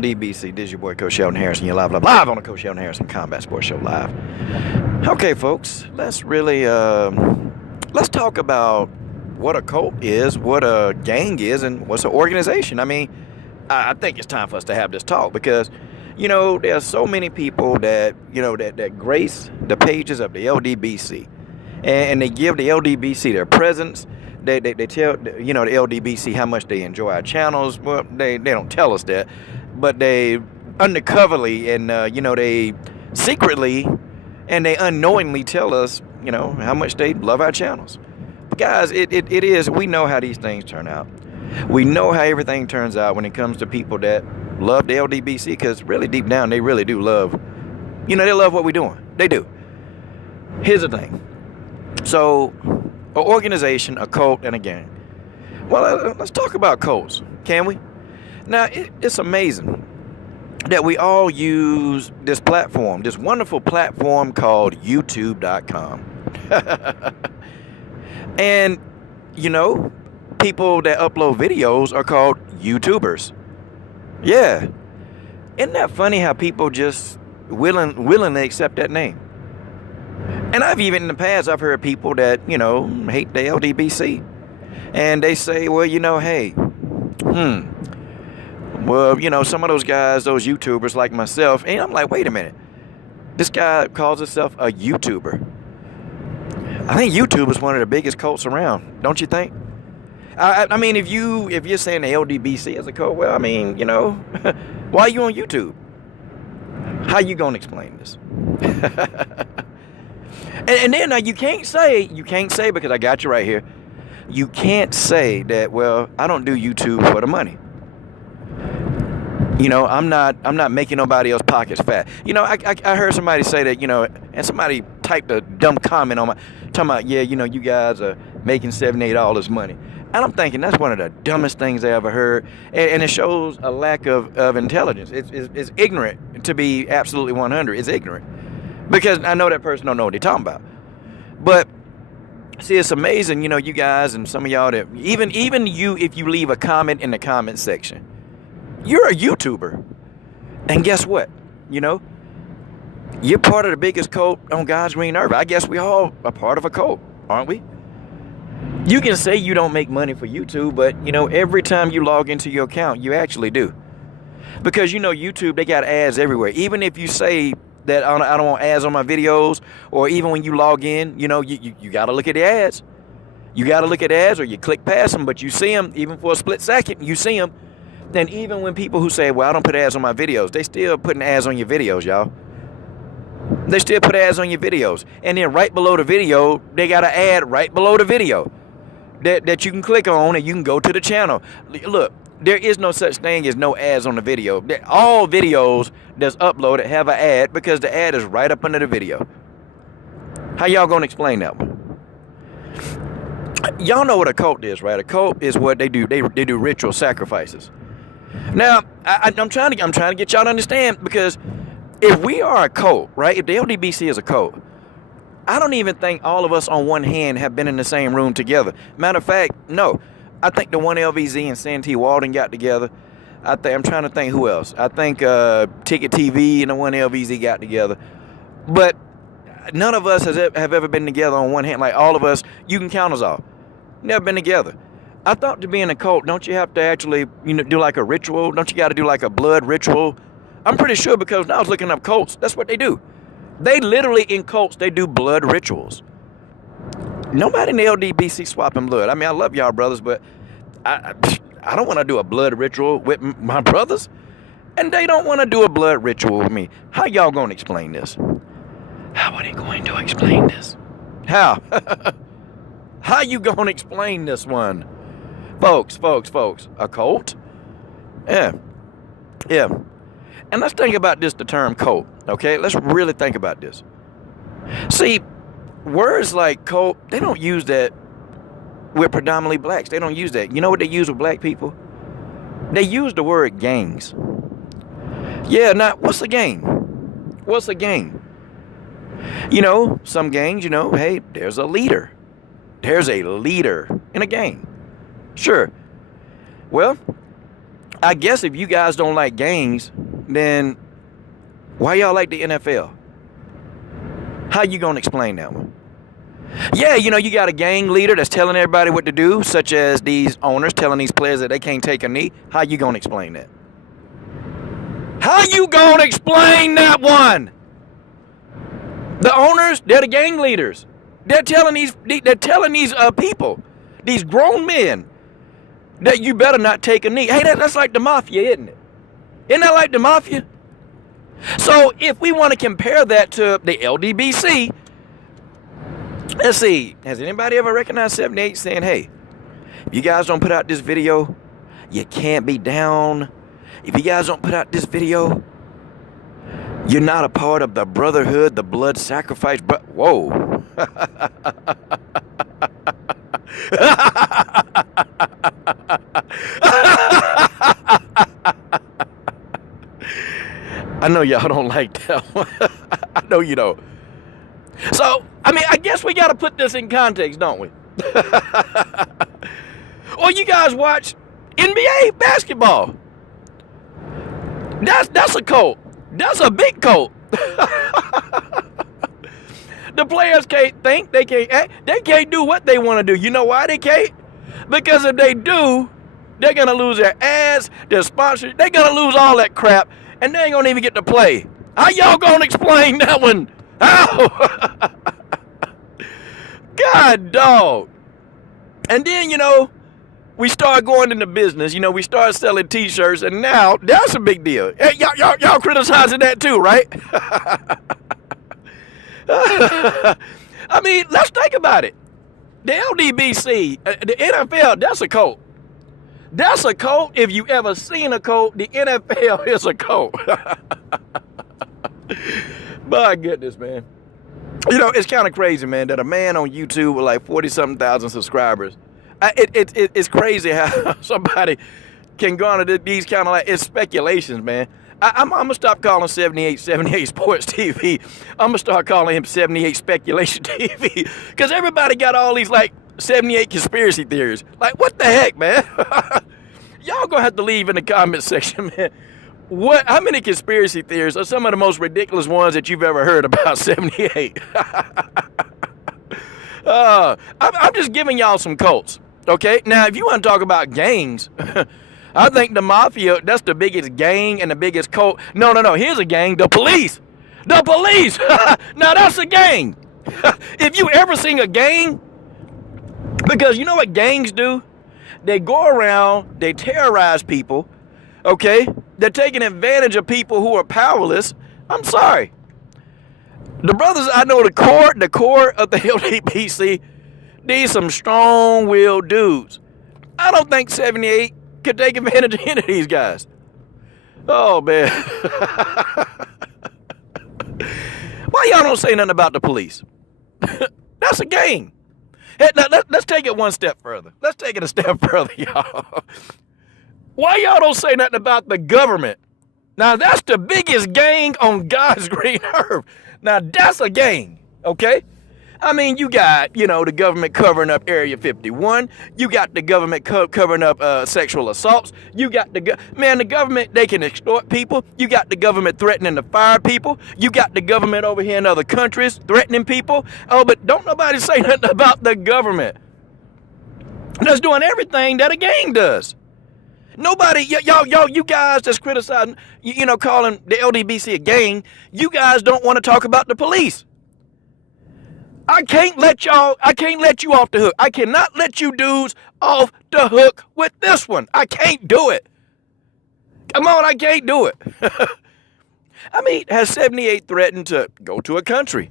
Ldbc, this is your boy Coach Sheldon Harrison. You're live on the Coach Sheldon Harrison Combat Sports Show live. Okay, folks, let's really let's talk about what a cult is, what a gang is, and what's an organization. I mean, I think it's time for us to have this talk because, there are so many people that that grace the pages of the Ldbc, and they give the Ldbc their presence. They tell the Ldbc how much they enjoy our channels. Well, they don't tell us that, but they undercoverly and they secretly and they unknowingly tell us how much they love our channels. But guys, it is, we know how these things turn out. We know how everything turns out when it comes to people that love the Ldbc, because really deep down they really do love, they love what we're doing. They do. Here's the thing. So, an organization, a cult, and a gang. Well, let's talk about cults, can we? Now, it's amazing that we all use this platform, this wonderful platform called YouTube.com. And, people that upload videos are called YouTubers. Yeah. Isn't that funny how people just willingly accept that name? And I've even in the past, I've heard people that, hate the Ldbc. And they say, well, hey, well, some of those guys, those YouTubers like myself, and I'm like, wait a minute. This guy calls himself a YouTuber. I think YouTube is one of the biggest cults around, don't you think? I mean, if you're saying the Ldbc is a cult, well, I mean, why are you on YouTube? How you gonna explain this? And then now you can't say because I got you right here. You can't say that, well, I don't do YouTube for the money. I'm not making nobody else's pockets fat. I heard somebody say that, and somebody typed a dumb comment on talking about, yeah, you guys are making $78 money. And I'm thinking that's one of the dumbest things I ever heard. And it shows a lack of intelligence. It's ignorant, to be absolutely 100. It's ignorant. Because I know that person don't know what they're talking about. But see, it's amazing, you guys and some of y'all that even you, if you leave a comment in the comment section, you're a YouTuber. And guess what? You're part of the biggest cult on God's green earth. I guess we all are part of a cult, aren't we? You can say you don't make money for YouTube, but every time you log into your account, you actually do. Because YouTube, they got ads everywhere. Even if you say that I don't want ads on my videos, or even when you log in, you got to look at the ads. You got to look at ads, or you click past them, but you see them even for a split second. You see them. Then even when people who say, well, I don't put ads on my videos, they still putting ads on your videos, y'all. They still put ads on your videos. And then right below the video, they got an ad right below the video that you can click on and you can go to the channel. Look, there is no such thing as no ads on the video. All videos that's uploaded have an ad because the ad is right up under the video. How y'all gonna explain that one? Y'all know what a cult is, right? A cult is what they do. They do ritual sacrifices. Now, I'm trying to get y'all to understand, because if we are a cult, right? If the Ldbc is a cult, I don't even think all of us on one hand have been in the same room together. Matter of fact, no. I think the one LVZ and Santee Walden got together. I'm trying to think who else. I think Ticket TV and the one LVZ got together. But none of us have ever been together on one hand. Like all of us, you can count us off. Never been together. I thought to be in a cult, don't you have to actually do like a ritual? Don't you got to do like a blood ritual? I'm pretty sure, because when I was looking up cults, that's what they do. They literally, in cults, they do blood rituals. Nobody in the Ldbc swapping blood. I mean, I love y'all brothers, but I don't want to do a blood ritual with my brothers. And they don't want to do a blood ritual with me. How y'all going to explain this? How are they going to explain this? How? How you going to explain this one? Folks. A cult? Yeah. And let's think about this, the term cult, okay? Let's really think about this. See, words like cult, they don't use that with predominantly blacks. They don't use that. You know what they use with black people? They use the word gangs. Yeah, now, what's a gang? What's a gang? Some gangs, hey, there's a leader. There's a leader in a gang. Sure. Well, I guess if you guys don't like gangs, then why y'all like the NFL? How you gonna explain that one? Yeah, you got a gang leader that's telling everybody what to do, such as these owners telling these players that they can't take a knee. How you gonna explain that? How you gonna explain that one? The owners, they're the gang leaders. They're telling these people, these grown men, that you better not take a knee. Hey, that's like the mafia, isn't it? Isn't that like the mafia? So if we want to compare that to the Ldbc, let's see, has anybody ever recognized 78 saying, hey, if you guys don't put out this video, you can't be down. If you guys don't put out this video, you're not a part of the brotherhood, the blood sacrifice. But whoa. I know y'all don't like that one. I know you don't. So, I guess we got to put this in context, don't we? Or you guys watch NBA basketball. That's a cult. That's a big cult. The players can't think. They can't act. They can't do what they want to do. You know why they can't? Because if they do, they're going to lose their ads, their sponsors. They're going to lose all that crap. And they ain't going to even get to play. How y'all going to explain that one? How? God, dog. And then, we start going into business. We start selling T-shirts. And now, that's a big deal. Hey, y'all criticizing that too, right? Let's think about it. The Ldbc, the NFL, that's a cult. That's a cult. If you ever seen a cult, the NFL is a cult. My goodness, man. It's kind of crazy, man, that a man on YouTube with like 40-something thousand subscribers, it's crazy how somebody can go on to these kind of it's speculations, man. I'm going to stop calling 78 Sports TV. I'm going to start calling him 78 Speculation TV. Because everybody got all these 78 conspiracy theories. What the heck, man? Y'all going to have to leave in the comment section, man. How many conspiracy theories are some of the most ridiculous ones that you've ever heard about 78? I'm just giving y'all some cults, okay? Now, if you want to talk about gangs, I think the mafia, that's the biggest gang and the biggest cult. No. Here's a gang. The police. The police. Now, that's a gang. If you ever seen a gang, because you know what gangs do? They go around, they terrorize people, okay? They're taking advantage of people who are powerless. I'm sorry. The brothers, I know the core of the Ldbc, these some strong-willed dudes. I don't think 78 could take advantage of any of these guys. Oh, man. Why y'all don't say nothing about the police? That's a gang. Hey, now, let's take it one step further. Let's take it a step further, y'all. Why y'all don't say nothing about the government? Now, that's the biggest gang on God's green earth. Now, that's a gang, okay? You got, the government covering up Area 51. You got the government covering up sexual assaults. You got the government, they can extort people. You got the government threatening to fire people. You got the government over here in other countries threatening people. Oh, but don't nobody say nothing about the government that's doing everything that a gang does. Nobody, y'all, you guys that's criticizing, calling the Ldbc a gang, you guys don't want to talk about the police. I can't let you off the hook. I cannot let you dudes off the hook with this one. I can't do it. Come on, I can't do it. Has 78 threatened to go to a country?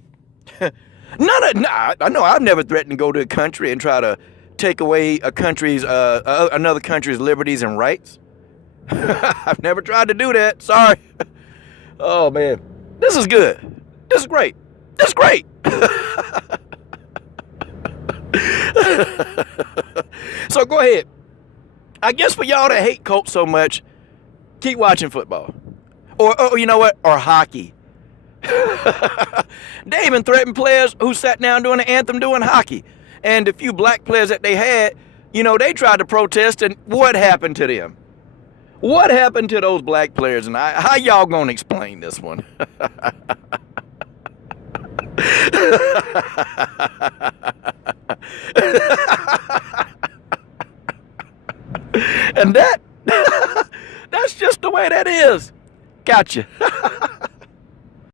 I know I've never threatened to go to a country and try to take away another country's liberties and rights. I've never tried to do that. Sorry. Oh, man. This is good. This is great. This is great. So go ahead. I guess for y'all that hate Colts so much, keep watching football. Or you know what? Or hockey. They even threatened players who sat down during the anthem doing hockey. And the few black players that they had, they tried to protest, and what happened to them? What happened to those black players? And how y'all gonna explain this one? And that's just the way that is. Gotcha.